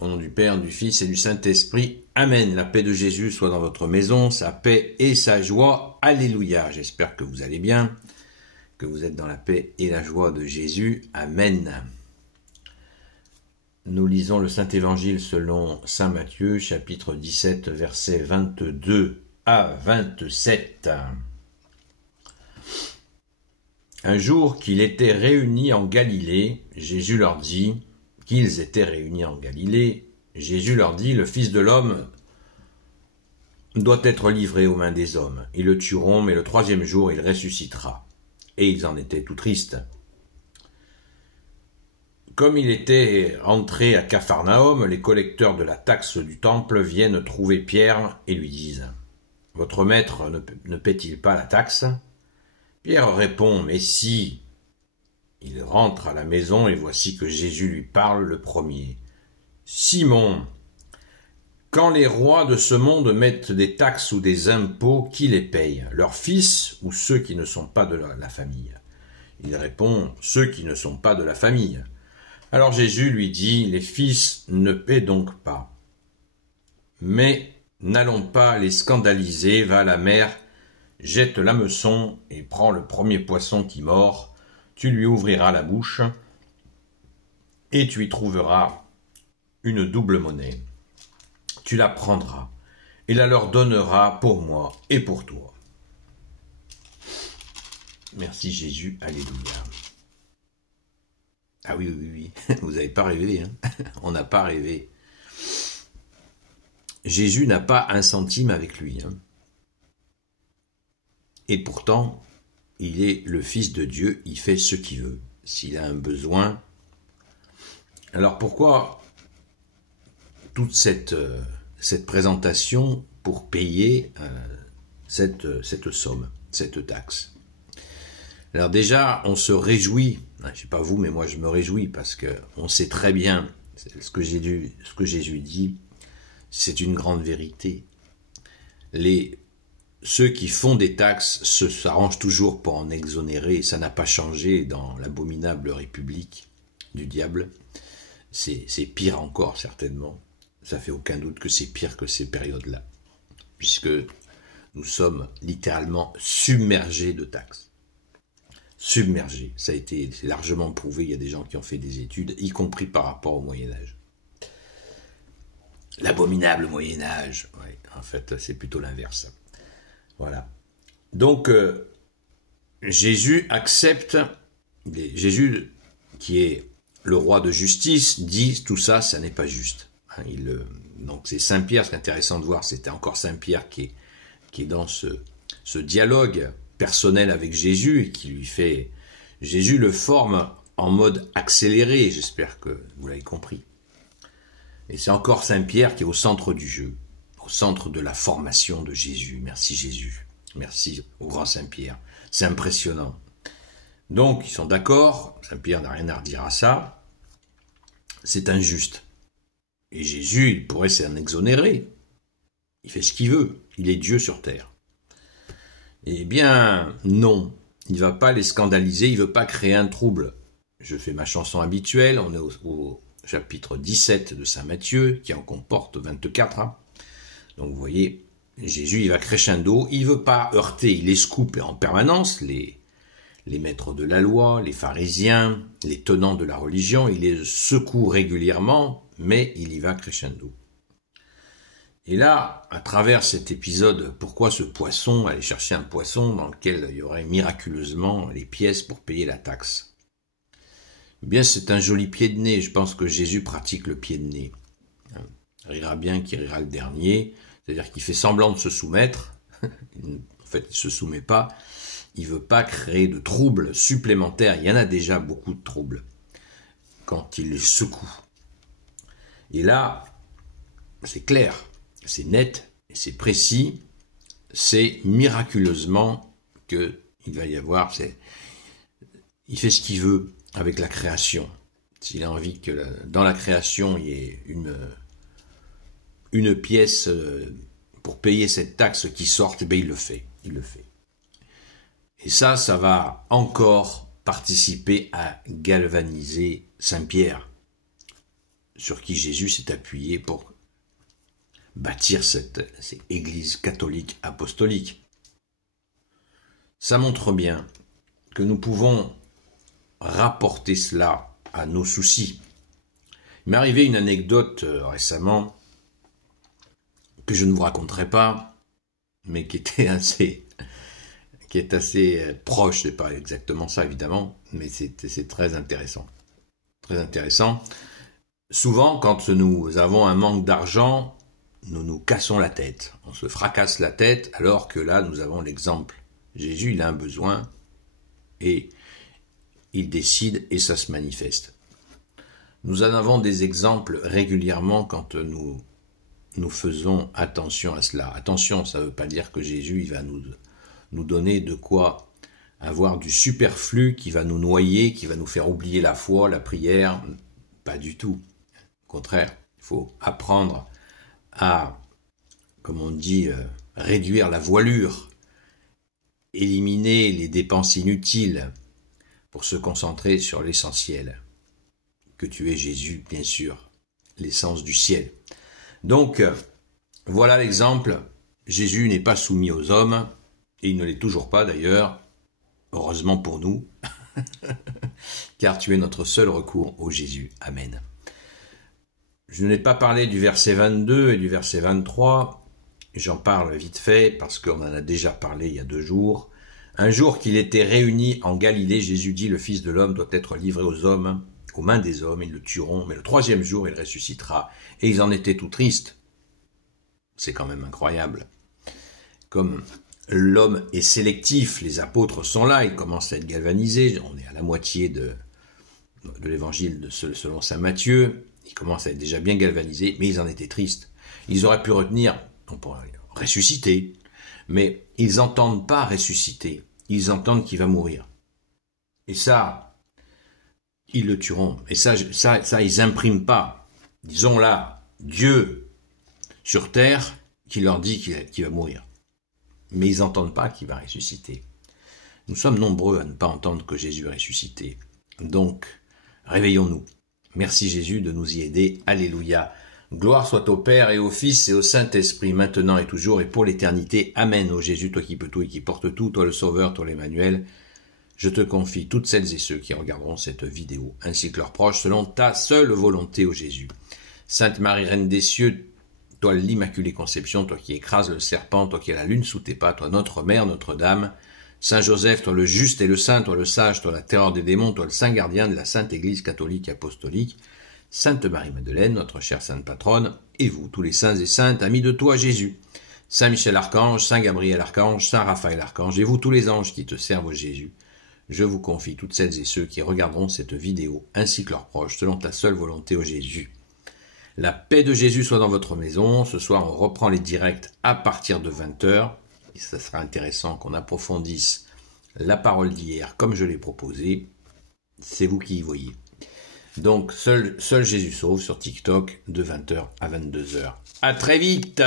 Au nom du Père, du Fils et du Saint-Esprit. Amen. La paix de Jésus soit dans votre maison, sa paix et sa joie. Alléluia. J'espère que vous allez bien, que vous êtes dans la paix et la joie de Jésus. Amen. Nous lisons le Saint-Évangile selon saint Matthieu, chapitre 17, versets 22 à 27. Un jour qu'ils étaient réunis en Galilée, Jésus leur dit... Qu'ils étaient réunis en Galilée, Jésus leur dit, le Fils de l'homme doit être livré aux mains des hommes. Ils le tueront, mais le troisième jour, il ressuscitera. Et ils en étaient tout tristes. Comme il était entré à Capharnaüm, les collecteurs de la taxe du temple viennent trouver Pierre et lui disent « Votre maître ne paie-t-il pas la taxe ?» Pierre répond « Mais si !» Il rentre à la maison et voici que Jésus lui parle le premier. « Simon, quand les rois de ce monde mettent des taxes ou des impôts, qui les paye? Leurs fils ou ceux qui ne sont pas de la famille ?» Il répond « Ceux qui ne sont pas de la famille. » Alors Jésus lui dit « Les fils ne paient donc pas. Mais n'allons pas les scandaliser, va à la mer, jette l'hameçon et prends le premier poisson qui mord. Tu lui ouvriras la bouche et tu y trouveras une double monnaie. Tu la prendras et la leur donneras pour moi et pour toi. » Merci Jésus, alléluia. Ah oui, vous n'avez pas rêvé, hein. On n'a pas rêvé. Jésus n'a pas un centime avec lui, hein. Et pourtant, il est le Fils de Dieu, il fait ce qu'il veut. S'il a un besoin... Alors pourquoi toute cette présentation pour payer cette somme, cette taxe? Alors déjà, on se réjouit, je ne sais pas vous, mais moi je me réjouis parce qu'on sait très bien ce que Jésus dit, c'est une grande vérité. Ceux qui font des taxes s'arrangent toujours pour en exonérer, et ça n'a pas changé dans l'abominable république du diable. C'est pire encore, certainement. Ça fait aucun doute que c'est pire que ces périodes-là, puisque nous sommes littéralement submergés de taxes. Submergés, c'est largement prouvé, il y a des gens qui ont fait des études, y compris par rapport au Moyen-Âge. L'abominable Moyen-Âge, ouais, en fait, c'est plutôt l'inverse. Voilà. Donc, Jésus accepte, Jésus qui est le roi de justice, dit tout ça, ça n'est pas juste. Donc c'est Saint Pierre, ce qui est intéressant de voir, c'était encore Saint Pierre qui est dans ce dialogue personnel avec Jésus, et qui lui fait... Jésus le forme en mode accéléré, j'espère que vous l'avez compris. Et c'est encore Saint Pierre qui est au centre du jeu, au centre de la formation de Jésus. Merci Jésus. Merci au grand Saint-Pierre. C'est impressionnant. Donc, ils sont d'accord. Saint-Pierre n'a rien à redire à ça. C'est injuste. Et Jésus, il pourrait s'en exonérer. Il fait ce qu'il veut. Il est Dieu sur terre. Eh bien, non. Il ne va pas les scandaliser. Il ne veut pas créer un trouble. Je fais ma chanson habituelle. On est au chapitre 17 de saint Matthieu, qui en comporte 24. Donc vous voyez, Jésus, il va crescendo, il ne veut pas heurter, il escoupe en permanence les maîtres de la loi, les pharisiens, les tenants de la religion, il les secoue régulièrement, mais il y va crescendo. Et là, à travers cet épisode, pourquoi ce poisson, aller chercher un poisson dans lequel il y aurait miraculeusement les pièces pour payer la taxe? Eh bien, c'est un joli pied de nez, je pense que Jésus pratique le pied de nez. Rira bien qui rira le dernier, c'est-à-dire qu'il fait semblant de se soumettre, en fait il ne se soumet pas, il ne veut pas créer de troubles supplémentaires, il y en a déjà beaucoup de troubles quand il les secoue. Et là, c'est clair, c'est net, et c'est précis, c'est miraculeusement qu'il va y avoir, il fait ce qu'il veut avec la création. S'il a envie que dans la création il y ait une pièce pour payer cette taxe qui sorte, ben il le fait. Et ça va encore participer à galvaniser Saint Pierre. sur qui Jésus s'est appuyé pour bâtir cette Église catholique apostolique. Ça montre bien que nous pouvons rapporter cela à nos soucis. Il m'est arrivé une anecdote récemment que je ne vous raconterai pas, mais qui est assez proche, c'est pas exactement ça évidemment, mais c'est très intéressant. Très intéressant. Souvent, quand nous avons un manque d'argent, nous nous cassons la tête. On se fracasse la tête, alors que là, nous avons l'exemple. Jésus, il a un besoin, et il décide, et ça se manifeste. Nous en avons des exemples régulièrement quand nous faisons attention à cela. Attention, ça ne veut pas dire que Jésus il va nous donner de quoi avoir du superflu qui va nous noyer, qui va nous faire oublier la foi, la prière. Pas du tout. Au contraire, il faut apprendre à, comme on dit, réduire la voilure, éliminer les dépenses inutiles pour se concentrer sur l'essentiel. Que tu es Jésus, bien sûr, l'essence du ciel. Donc, voilà l'exemple. Jésus n'est pas soumis aux hommes, et il ne l'est toujours pas d'ailleurs, heureusement pour nous, car tu es notre seul recours, ô Jésus. Amen. Je n'ai pas parlé du verset 22 et du verset 23, j'en parle vite fait, parce qu'on en a déjà parlé il y a 2 jours. Un jour qu'il était réuni en Galilée, Jésus dit, le Fils de l'homme doit être livré aux hommes, aux mains des hommes, ils le tueront, mais le 3e jour, il ressuscitera. Et ils en étaient tout tristes. C'est quand même incroyable. Comme l'homme est sélectif, les apôtres sont là, ils commencent à être galvanisés, on est à la moitié de l'évangile selon saint Matthieu, ils commencent à être déjà bien galvanisés, mais ils en étaient tristes. Ils auraient pu retenir, on pourrait ressusciter, mais ils n'entendent pas ressusciter, ils entendent qu'il va mourir. Et ça, ils le tueront. Et ça ils n'impriment pas. Disons là, Dieu sur terre qui leur dit qu'il va mourir. Mais ils n'entendent pas qu'il va ressusciter. Nous sommes nombreux à ne pas entendre que Jésus est ressuscité. Donc, réveillons-nous. Merci Jésus de nous y aider. Alléluia. Gloire soit au Père et au Fils et au Saint-Esprit, maintenant et toujours et pour l'éternité. Amen. Ô Jésus, toi qui peux tout et qui portes tout, toi le Sauveur, toi l'Emmanuel, je te confie toutes celles et ceux qui regarderont cette vidéo, ainsi que leurs proches, selon ta seule volonté, ô Jésus. Sainte Marie, Reine des cieux, toi l'Immaculée Conception, toi qui écrases le serpent, toi qui as la lune sous tes pas, toi notre Mère, Notre-Dame, Saint Joseph, toi le juste et le saint, toi le sage, toi la terreur des démons, toi le saint gardien de la Sainte Église catholique et apostolique, Sainte Marie-Madeleine, notre chère Sainte Patronne, et vous, tous les saints et saintes, amis de toi, Jésus, Saint Michel Archange, Saint Gabriel Archange, Saint Raphaël Archange, et vous, tous les anges qui te servent, ô Jésus, je vous confie toutes celles et ceux qui regarderont cette vidéo, ainsi que leurs proches, selon ta seule volonté, ô Jésus. La paix de Jésus soit dans votre maison. Ce soir, on reprend les directs à partir de 20h. Et ça sera intéressant qu'on approfondisse la parole d'hier comme je l'ai proposé. C'est vous qui y voyez. Donc, seul Jésus sauve sur TikTok de 20h à 22h. À très vite!